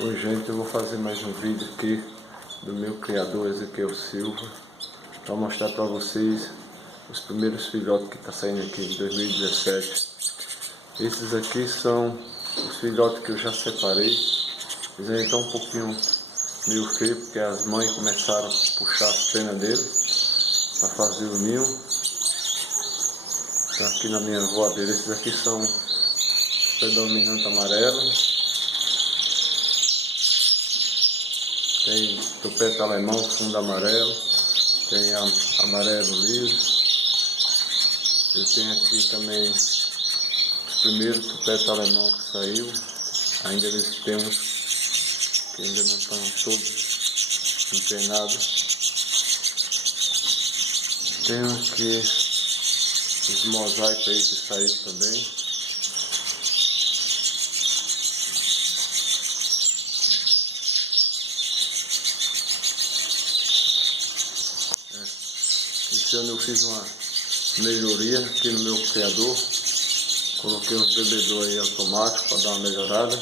Oi gente, eu vou fazer mais um vídeo aqui do meu criador Ezequiel Silva para mostrar para vocês os primeiros filhotes que está saindo aqui em 2017. Esses aqui são os filhotes que eu já separei. Eles ainda estão um pouquinho meio feio porque as mães começaram a puxar as penas deles para fazer o ninho. Tá aqui na minha voadeira. Esses aqui são predominante amarelo. Tem tupete alemão, fundo amarelo, tem amarelo liso. Eu tenho aqui também os primeiros tupete alemão que saiu. Ainda eles têm uns que ainda não estão todos empenados. Tenho aqui os mosaicos aí que saíram também. Esse ano eu fiz uma melhoria aqui no meu criador. Coloquei uns bebedouros aí automáticos para dar uma melhorada.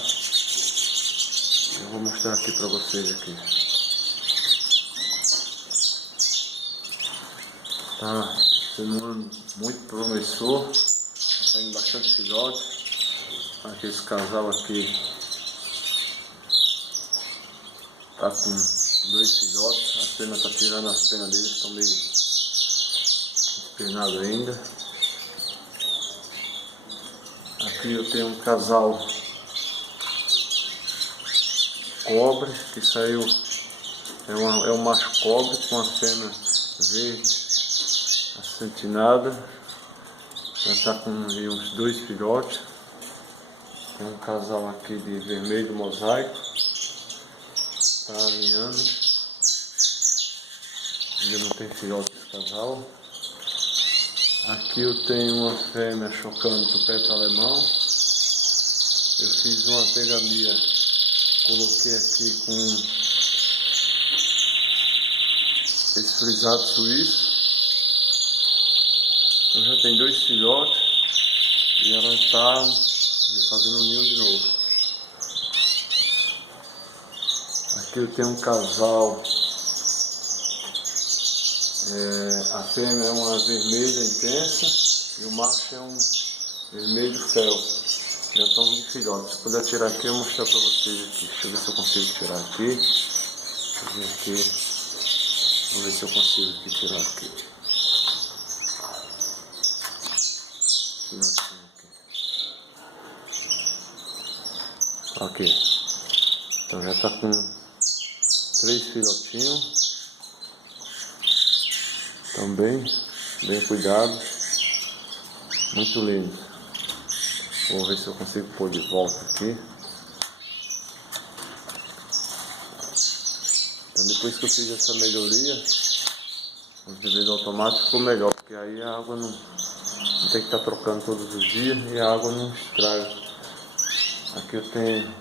Eu vou mostrar aqui para vocês aqui. Tá sendo um ano muito promissor. Tá saindo bastante filhote. Aqui esse casal aqui tá com 2 filhotes. A fêmea tá tirando as penas deles, estão meio penado ainda. Aqui eu tenho um casal cobre que saiu, é um macho cobre com a fêmea verde acentinada. Já está com aí uns 2 filhotes. Tem um casal aqui de vermelho mosaico, está alinhando. Ainda não tem filhote esse casal. Aqui eu tenho uma fêmea chocando tupete alemão. Eu fiz uma pegamia, coloquei aqui com esse frisado suíço. Então já tem 2 filhotes e ela está fazendo um ninho de novo. Aqui eu tenho um casal. A fêmea é uma vermelha intensa e o macho é um vermelho fel. Já estão de filhote. Se puder tirar aqui, eu vou mostrar para vocês aqui. Deixa eu ver se eu consigo tirar aqui. Deixa eu ver aqui. Vamos ver se eu consigo aqui tirar aqui. Filhotinho aqui. Ok. Então já está com 3 filhotinhos. Também, bem cuidado, muito lindo. Vou ver se eu consigo pôr de volta aqui. Então depois que eu fiz essa melhoria, os bebês automáticos ficou melhor, porque aí a água não tem que estar trocando todos os dias e a água não estraga. Aqui eu tenho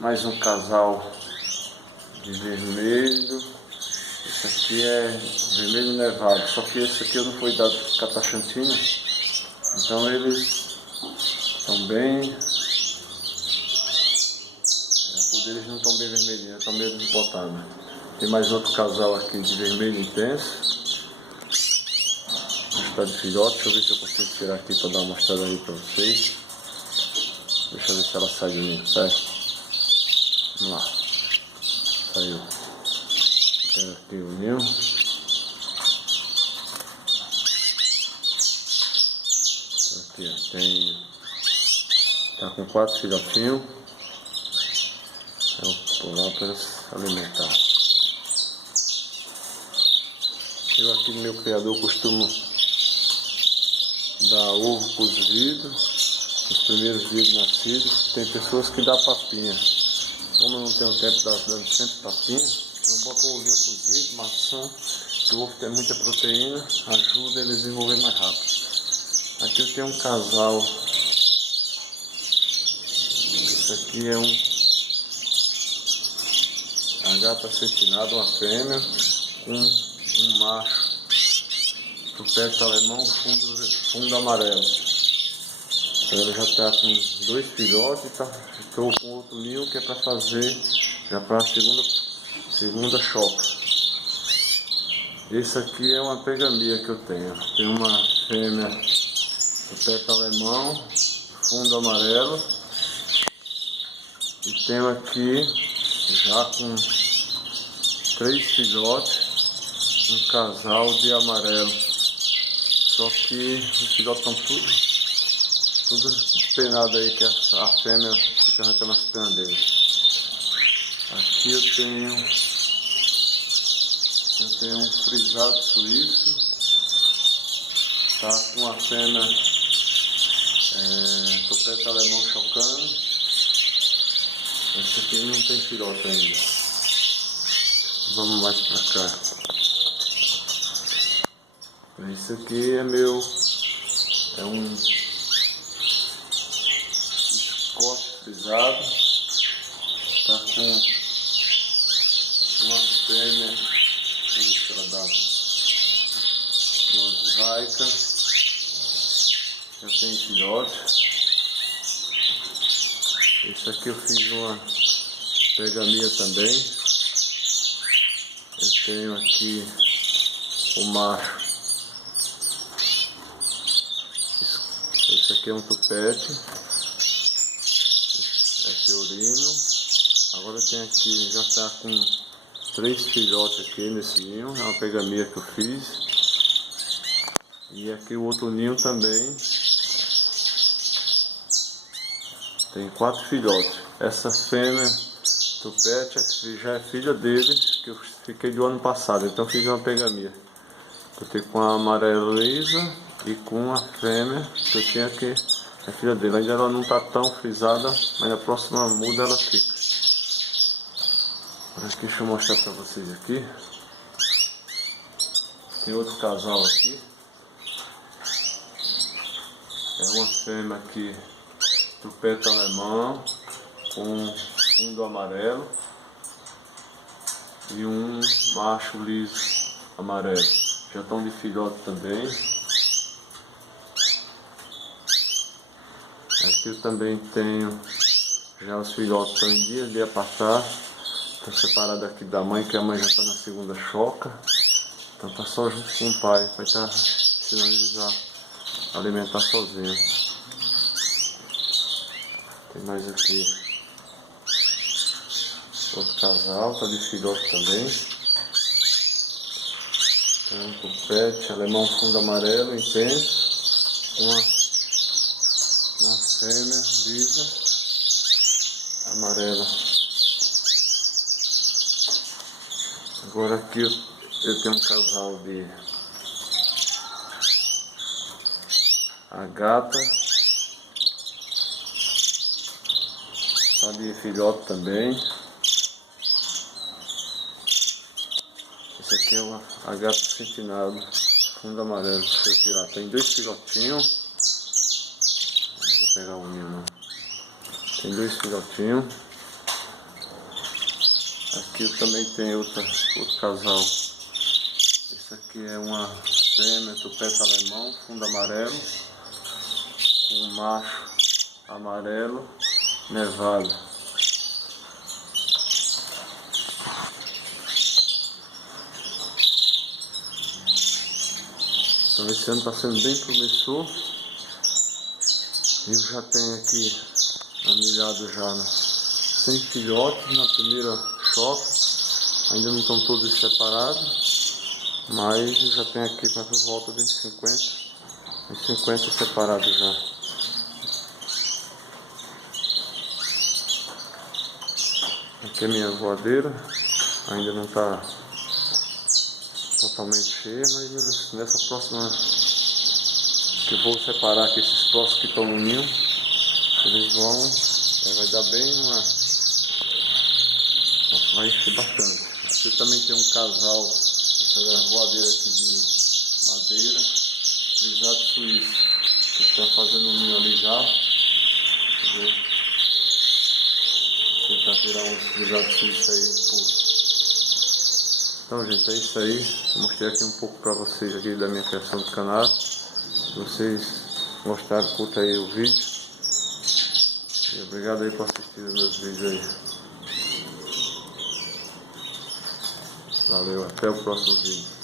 mais um casal de vermelho. Esse aqui é vermelho nevado, só que esse aqui eu não fui dado catachantinha, então eles estão bem, por eles não estão bem vermelhinhos, estão meio desbotados. Tem mais outro casal aqui de vermelho intenso, está de filhote. Deixa eu ver se eu consigo tirar aqui para dar uma mostrada aí para vocês. Deixa eu ver se ela sai de mim, certo? Vamos lá, saiu. Tem aqui o ninho. Aqui ó, tem. Tá com 4 filhotinhos. Eu vou pôr lá para se alimentar. Eu aqui no meu criador costumo dar ovo cozido nos primeiros dias de nascido. Tem pessoas que dão papinha. Como eu não tenho tempo de dar dando sempre papinha, eu boto o ovinho cozido, maçã, que o ovo tem muita proteína, ajuda ele a desenvolver mais rápido. Aqui eu tenho um casal. Esse aqui é a gata acetinada, uma fêmea, com um macho, tupete alemão, fundo amarelo. Ela já está com 2 filhotes, estou com outro ninho que é para fazer já para a segunda choca. Esse aqui é uma pegamia que eu tenho. Tem uma fêmea do teto alemão, fundo amarelo, e tenho aqui já com 3 filhotes, um casal de amarelo. Só que os filhotes estão tudo penado aí, que a fêmea fica arrancando as penas dele. Aqui eu tenho um frisado suíço, tá com a fêmea topete alemão chocando. Esse aqui não tem filhote ainda. Vamos mais pra cá. Esse aqui é um escote frisado, tá com uma fêmea, vamos ver se ela dá umas raicas, já tem filhote. Esse aqui eu fiz uma pegamia também. Eu tenho aqui o macho. Esse aqui é um tupete, é fiorino. Agora eu tenho aqui, já está com 3 filhotes aqui nesse ninho, é uma pegamia que eu fiz. E aqui o outro ninho também tem 4 filhotes. Essa fêmea tupete já é filha dele, que eu fiquei do ano passado, então eu fiz uma pegamia. Eu tenho com a amarela lisa e com a fêmea que eu tinha aqui, é filha dele. Ainda ela não está tão frisada, mas na próxima muda ela fica. Aqui, deixa eu mostrar para vocês aqui. Tem outro casal aqui. É uma fêmea aqui, tupete alemão, com fundo amarelo. E um macho liso amarelo. Já estão de filhote também. Aqui eu também tenho já os filhotes estão em dia de apartar. Estou separado aqui da mãe, que a mãe já está na segunda choca. Então está só junto com o pai, vai estar ensinando eles a alimentar sozinho. Tem mais aqui outro casal, está de filhote também. Tem um tupete alemão fundo amarelo intenso. Uma fêmea lisa amarela. Agora aqui eu tenho um casal de agata, tá de filhote também. Esse aqui é uma agata centinado, fundo amarelo. Deixa eu tirar, tem 2 filhotinhos. Não vou pegar o ninho não. Tem 2 filhotinhos. Aqui eu também tenho outro casal. Esse aqui é uma fêmea tupete alemão, fundo amarelo, com um macho amarelo nevado. Então esse ano está sendo bem promissor. Eu já tenho aqui anilhado já 100 filhotes na primeira choca. Ainda não estão todos separados, mas já tem aqui para volta de 50 separados já. Aqui é minha voadeira, ainda não está totalmente cheia, mas nessa próxima que eu vou separar aqui esses próximos que estão no ninho, eles vão, vai dar bem vai encher bastante. Aqui também tem um casal, essa voadeira aqui de madeira, frisado suíço, que está fazendo um ninho ali já. Vou tentar tirar uns frisados suíços aí puros. Então, gente, é isso aí. Vou mostrar aqui um pouco para vocês aqui da minha criação do canal. Se vocês gostaram, curta aí o vídeo. E obrigado aí por assistir os meus vídeos aí. Valeu, até o próximo vídeo.